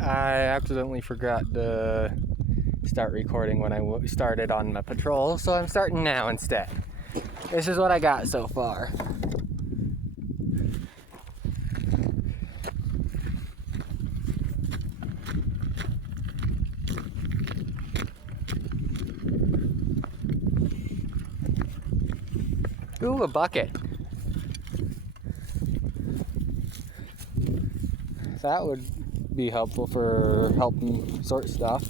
I accidentally forgot to start recording when I started on my patrol, so I'm starting now instead. This is what I got so far. Ooh, a bucket. That would be helpful for helping sort stuff.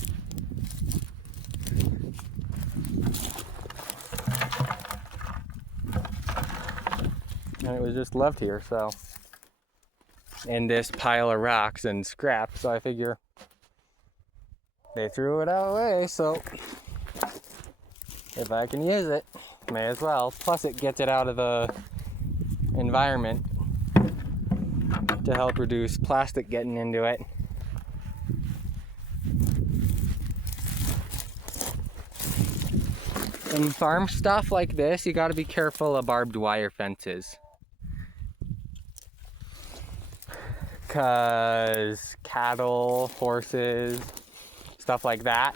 And it was just left here, so in this pile of rocks and scrap, so I figure they threw it out away, so if I can use it, may as well. Plus it gets it out of the environment to help reduce plastic getting into it. In farm stuff like this, you gotta be careful of barbed wire fences. Cause cattle, horses, stuff like that.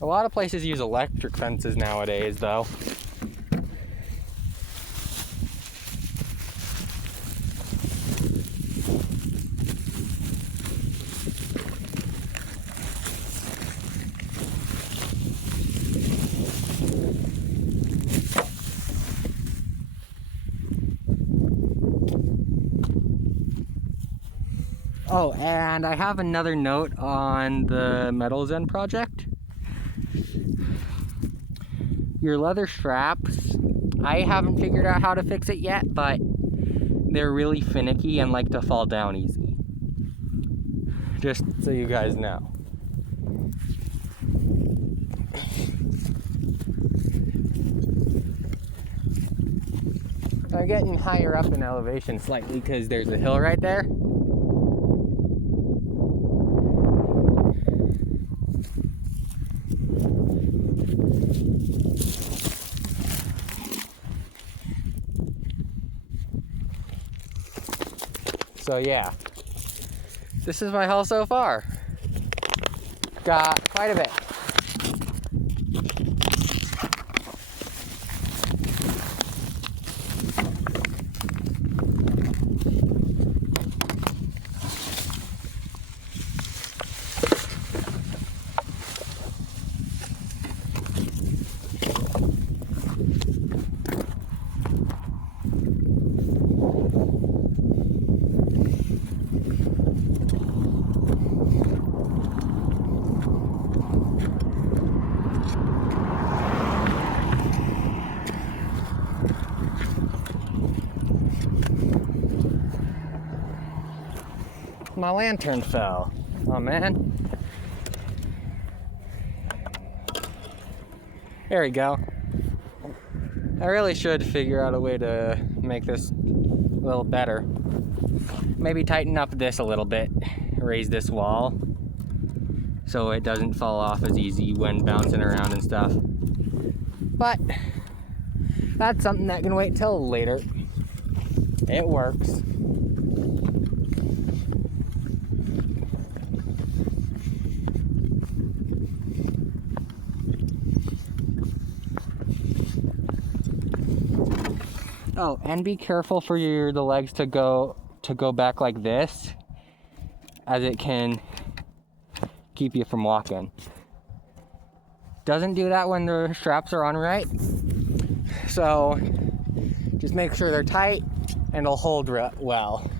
A lot of places use electric fences nowadays, though. Oh, and I have another note on the Metal Zen project. Your leather straps, I haven't figured out how to fix it yet, but they're really finicky and like to fall down easy. Just so you guys know. I'm getting higher up in elevation slightly because there's a hill right there. So yeah, this is my haul so far. Got quite a bit. My lantern fell. Oh man. There we go. I really should figure out a way to make this a little better. Maybe tighten up this a little bit. Raise this wall so it doesn't fall off as easy when bouncing around and stuff. But that's something that can wait till later. It works. Oh, and be careful for the legs to go back like this, as it can keep you from walking. Doesn't do that when the straps are on right. So just make sure they're tight and it'll hold well.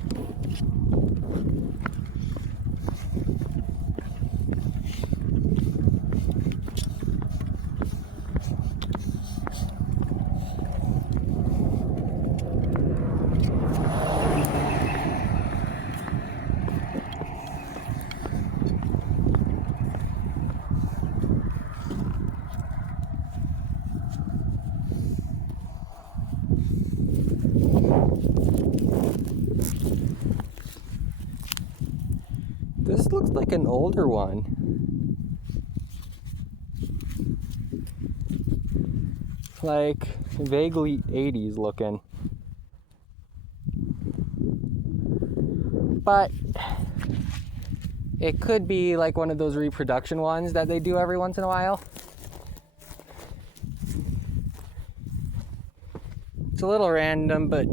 This looks like an older one. like vaguely 80s looking. But it could be like one of those reproduction ones that they do every once in a while. It's a little random, but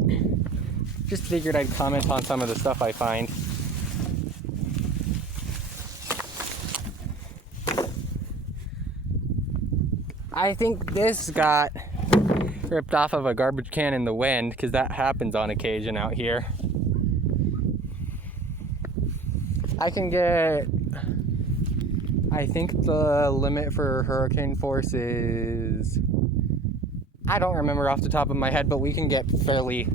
just figured I'd comment on some of the stuff I find. I think this got ripped off of a garbage can in the wind, because that happens on occasion out here. I can get, I think the limit for hurricane force is, I don't remember off the top of my head, but we can get fairly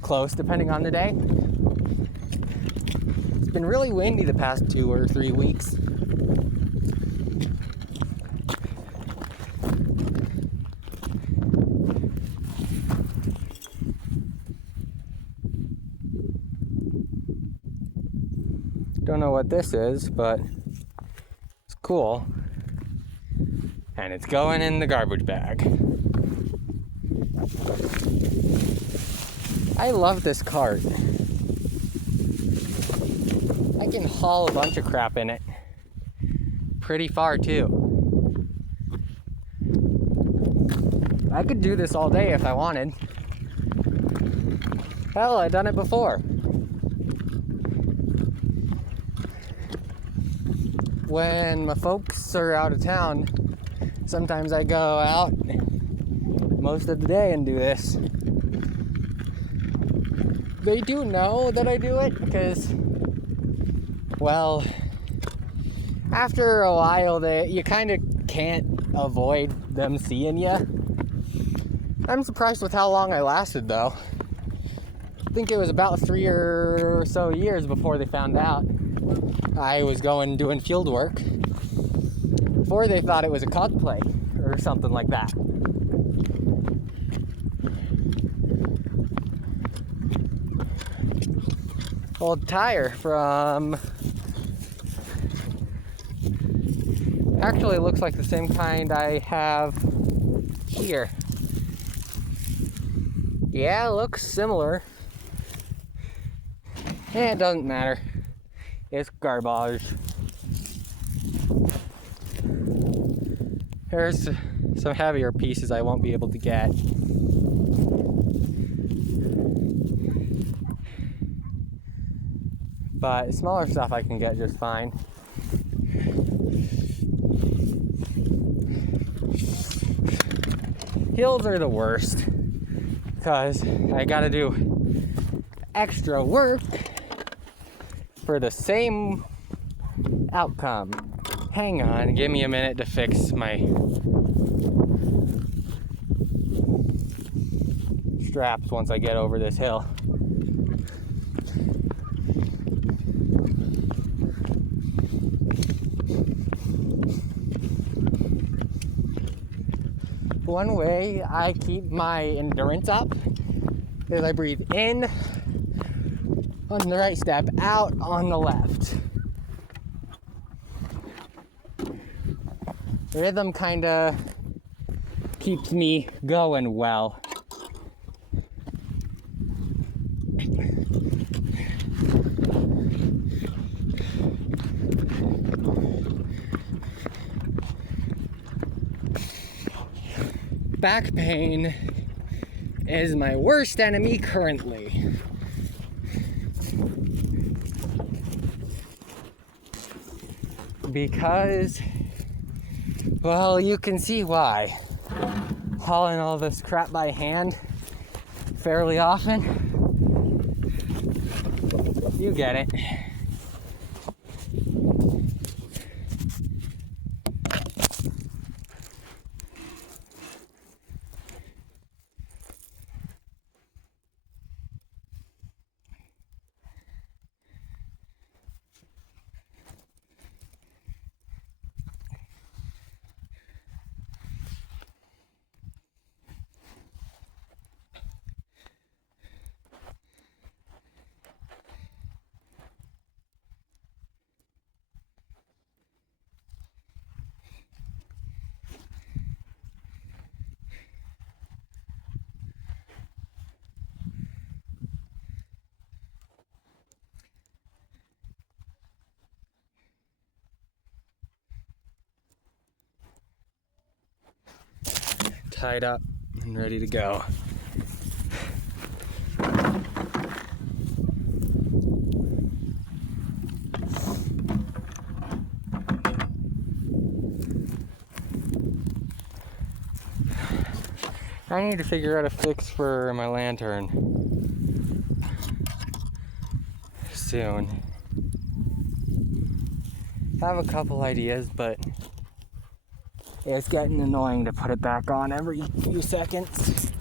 close depending on the day. It's been really windy the past 2 or 3 weeks. Don't know what this is, but it's cool. And it's going in the garbage bag. I love this cart. I can haul a bunch of crap in it. Pretty far too. I could do this all day if I wanted. Hell, I've done it before. When my folks are out of town, sometimes I go out most of the day and do this. They do know that I do it because, well, after a while, you kind of can't avoid them seeing you. I'm surprised with how long I lasted, though. I think it was about 3 or so years before they found out I was doing field work, before they thought it was a cosplay or something like that. Old tire from, actually looks like the same kind I have here. Yeah, it looks similar. It doesn't matter. It's garbage. There's some heavier pieces I won't be able to get. But smaller stuff I can get just fine. Hills are the worst, because I gotta do extra work for the same outcome. Hang on, give me a minute to fix my straps once I get over this hill. One way I keep my endurance up is I breathe in on the right, step out on the left. Rhythm kind of keeps me going well. Back pain is my worst enemy currently. Because, well, you can see why. Hauling all this crap by hand fairly often. You get it. tied up and ready to go. I need to figure out a fix for my lantern soon. I have a couple ideas, but it's getting annoying to put it back on every few seconds.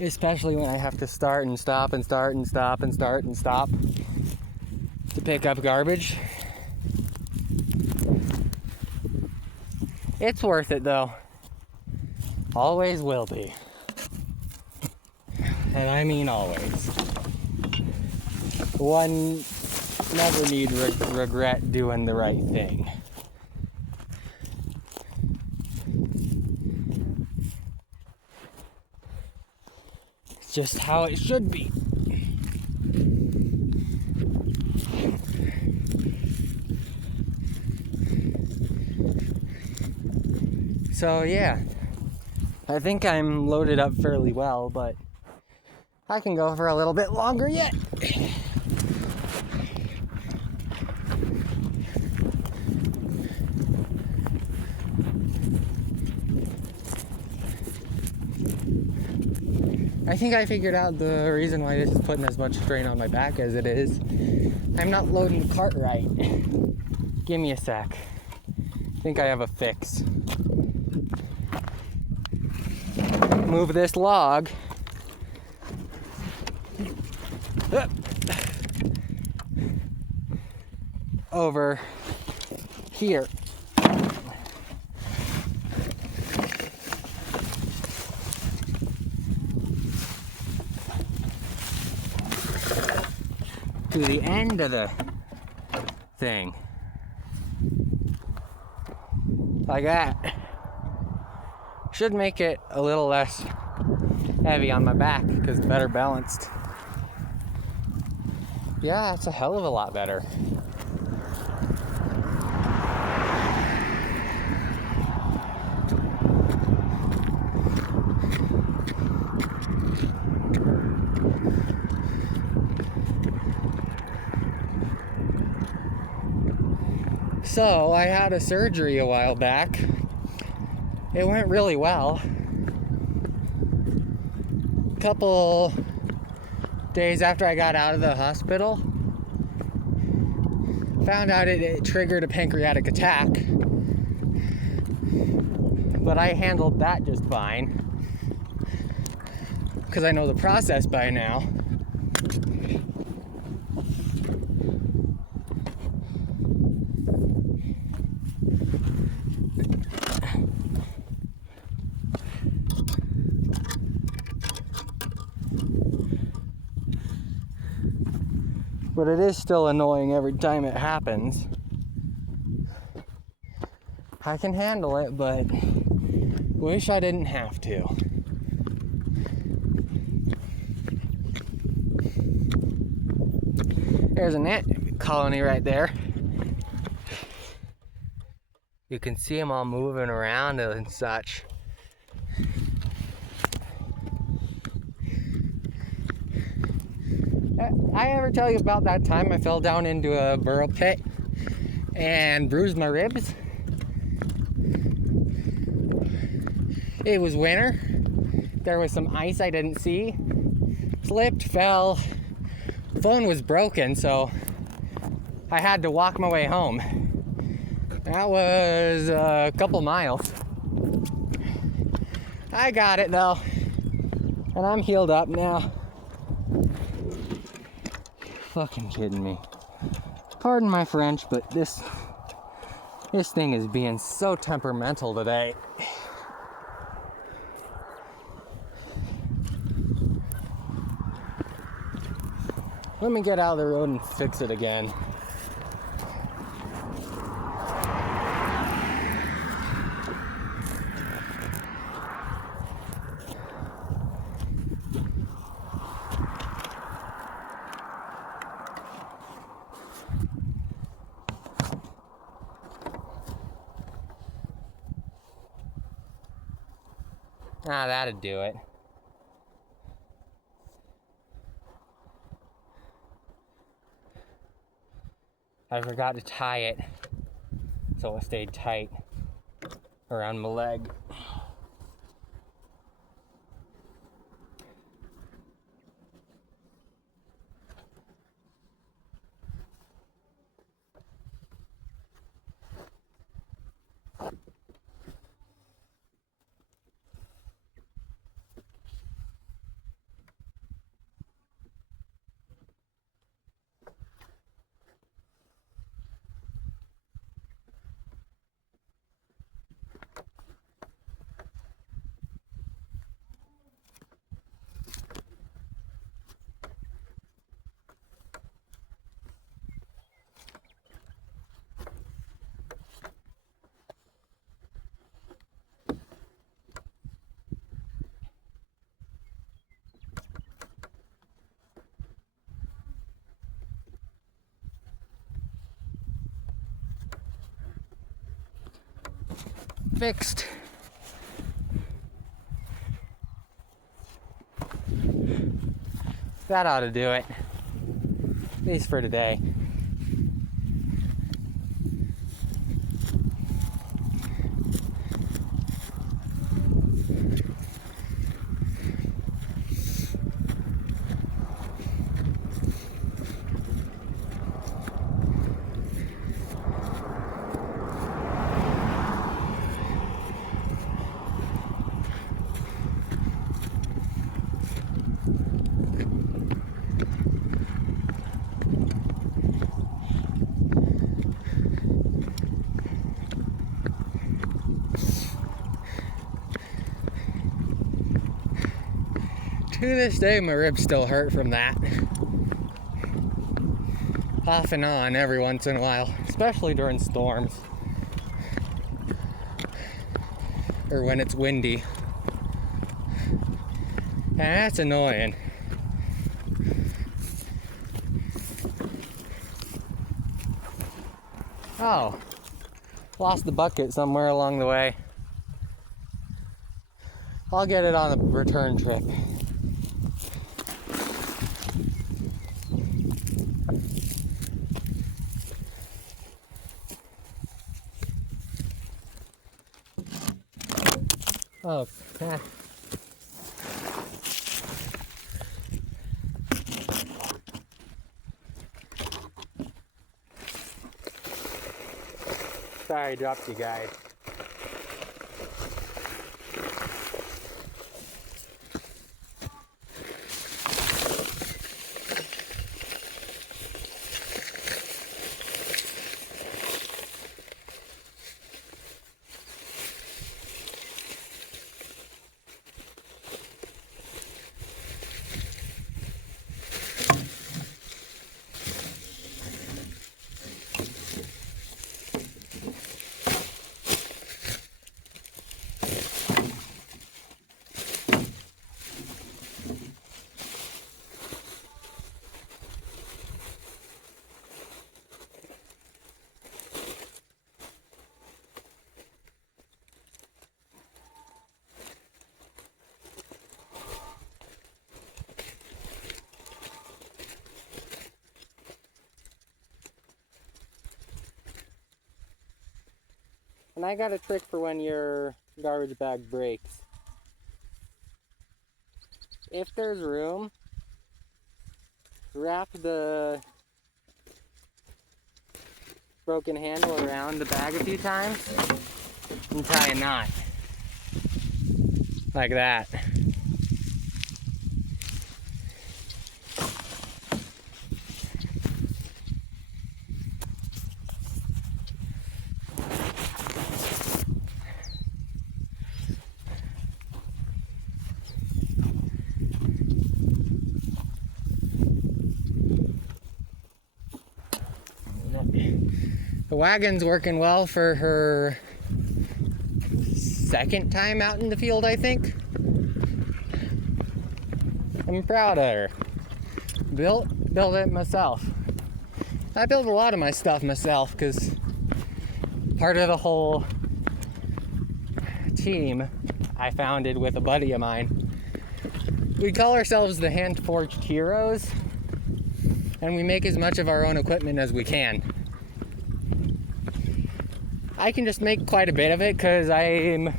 Especially when I have to start and stop and start and stop and start and stop to pick up garbage. It's worth it though. Always will be. And I mean always. One never need regret doing the right thing. It's just how it should be. So yeah, I think I'm loaded up fairly well, but I can go for a little bit longer yet. I think I figured out the reason why this is putting as much strain on my back as it is. I'm not loading the cart right. Give me a sec. I think I have a fix. Move this log over here. To the end of the thing. Like that. Should make it a little less heavy on my back because it's better balanced. Yeah, that's a hell of a lot better. So, I had a surgery a while back. It went really well. A couple days after I got out of the hospital, found out it triggered a pancreatic attack. But I handled that just fine, because I know the process by now. But it is still annoying every time it happens. I can handle it, but wish I didn't have to. There's an ant colony right there. You can see them all moving around and such. I ever tell you about that time I fell down into a burrow pit and bruised my ribs? It was winter. There was some ice I didn't see. Slipped, fell. Phone was broken, so I had to walk my way home. That was a couple miles. I got it though, and I'm healed up now. Fucking kidding me. Pardon my French, but this thing is being so temperamental today. Let me get out of the road and fix it again. Ah, that'd do it. I forgot to tie it so it stayed tight around my leg. Fixed. That ought to do it. At least for today. To this day, my ribs still hurt from that. Off and on every once in a while, especially during storms. Or when it's windy. And that's annoying. Oh, lost the bucket somewhere along the way. I'll get it on the return trip. Oh, sorry I dropped you guys. And I got a trick for when your garbage bag breaks. If there's room, wrap the broken handle around the bag a few times and tie a knot. Like that. The wagon's working well for her second time out in the field, I think. I'm proud of her. Built it myself. I build a lot of my stuff myself because part of the whole team, I founded with a buddy of mine. We call ourselves the Hand Forged Heroes, and we make as much of our own equipment as we can. I can just make quite a bit of it because I'm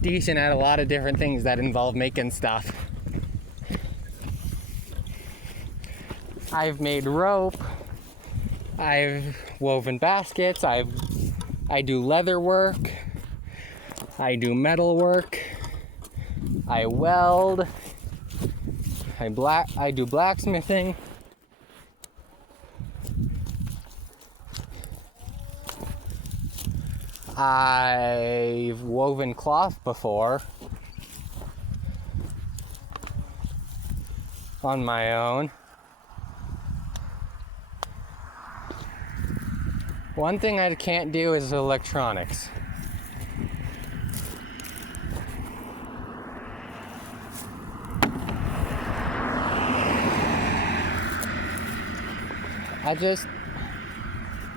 decent at a lot of different things that involve making stuff. I've made rope, I've woven baskets, I do leather work, I do metal work, I weld, I do blacksmithing. I've woven cloth before on my own. One thing I can't do is electronics.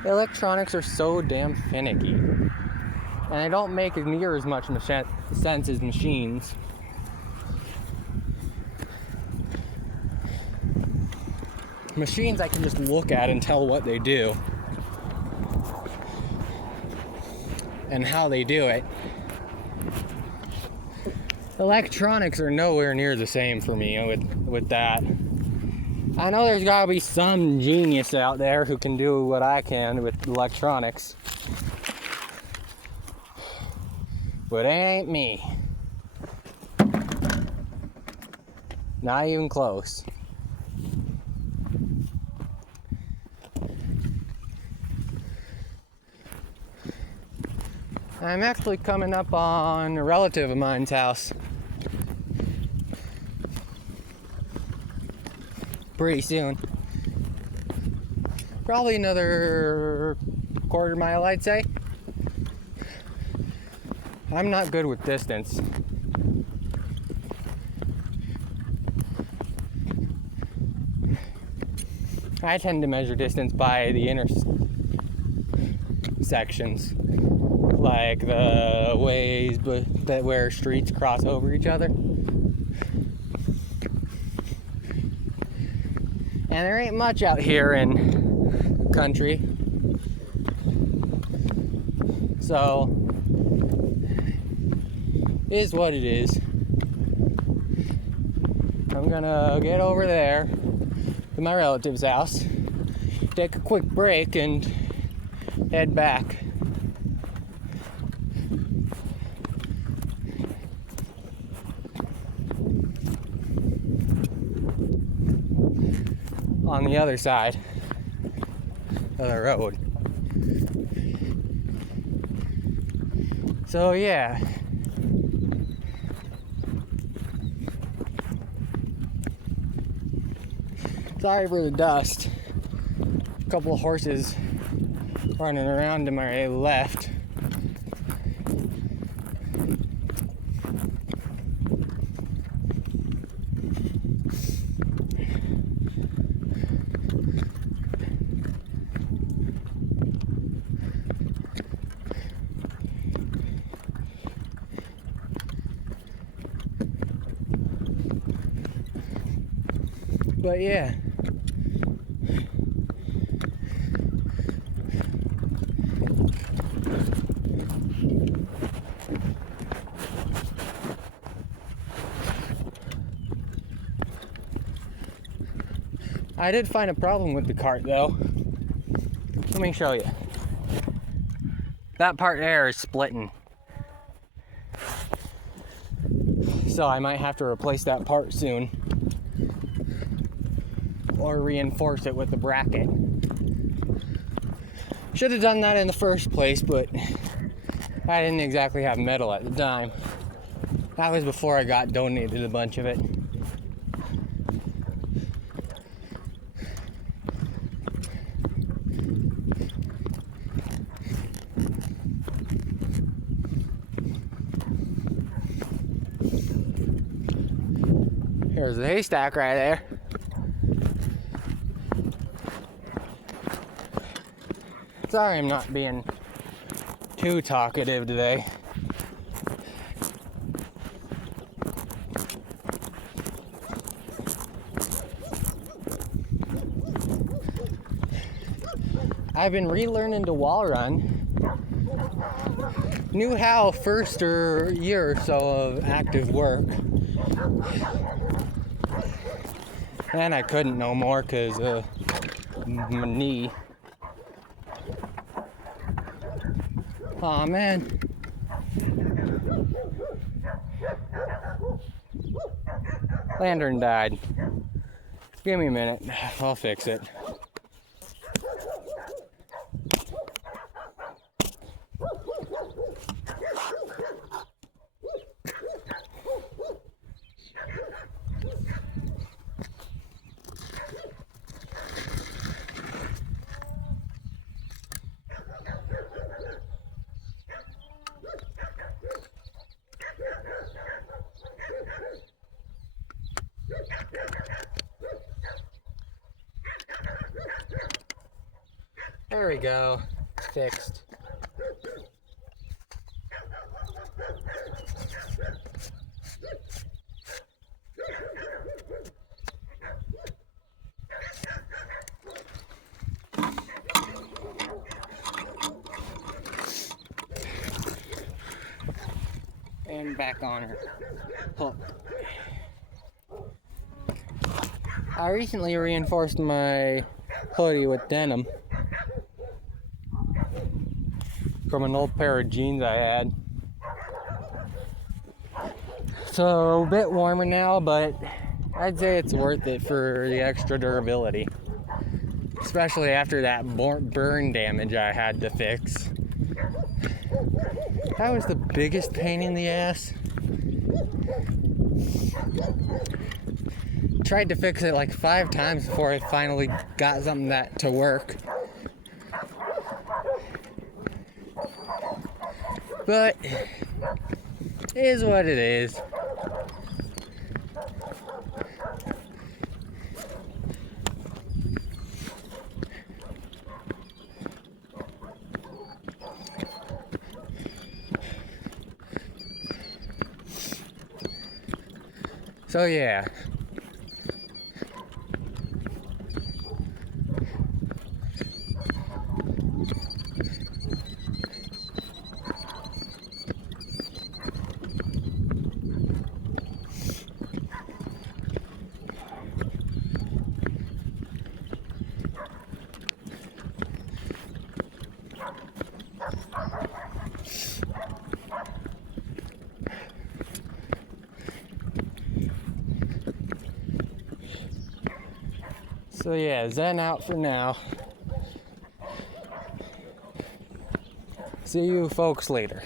Electronics are so damn finicky. And they don't make near as much sense as machines. Machines I can just look at and tell what they do. And how they do it. Electronics are nowhere near the same for me with that. I know there's gotta be some genius out there who can do what I can with electronics. But it ain't me. Not even close. I'm actually coming up on a relative of mine's house pretty soon. Probably another quarter mile, I'd say. I'm not good with distance. I tend to measure distance by the intersections, like the ways where streets cross over each other. And there ain't much out here in the country. So, it is what it is. I'm gonna get over there to my relative's house, take a quick break, and head back. On the other side of the road. So yeah. Sorry for the dust. A couple of horses running around to my left. But yeah. I did find a problem with the cart though. Let me show you. That part there is splitting. So I might have to replace that part soon. Or reinforce it with a bracket. Should have done that in the first place, but I didn't exactly have metal at the time. That was before I got donated a bunch of it. There's the haystack right there. Sorry I'm not being too talkative today. I've been relearning to wall run. Knew how first year or so of active work. And I couldn't no more because of my knee. Aw, man. Lantern died. Give me a minute. I'll fix it. There we go. Fixed. And back on her hook. I recently reinforced my hoodie with denim from an old pair of jeans I had. So a bit warmer now, but I'd say it's worth it for the extra durability. Especially after that burn damage I had to fix. That was the biggest pain in the ass. Tried to fix it like 5 times before I finally got something that to work. But it is what it is. So yeah. So yeah, Zen out for now. See you folks later.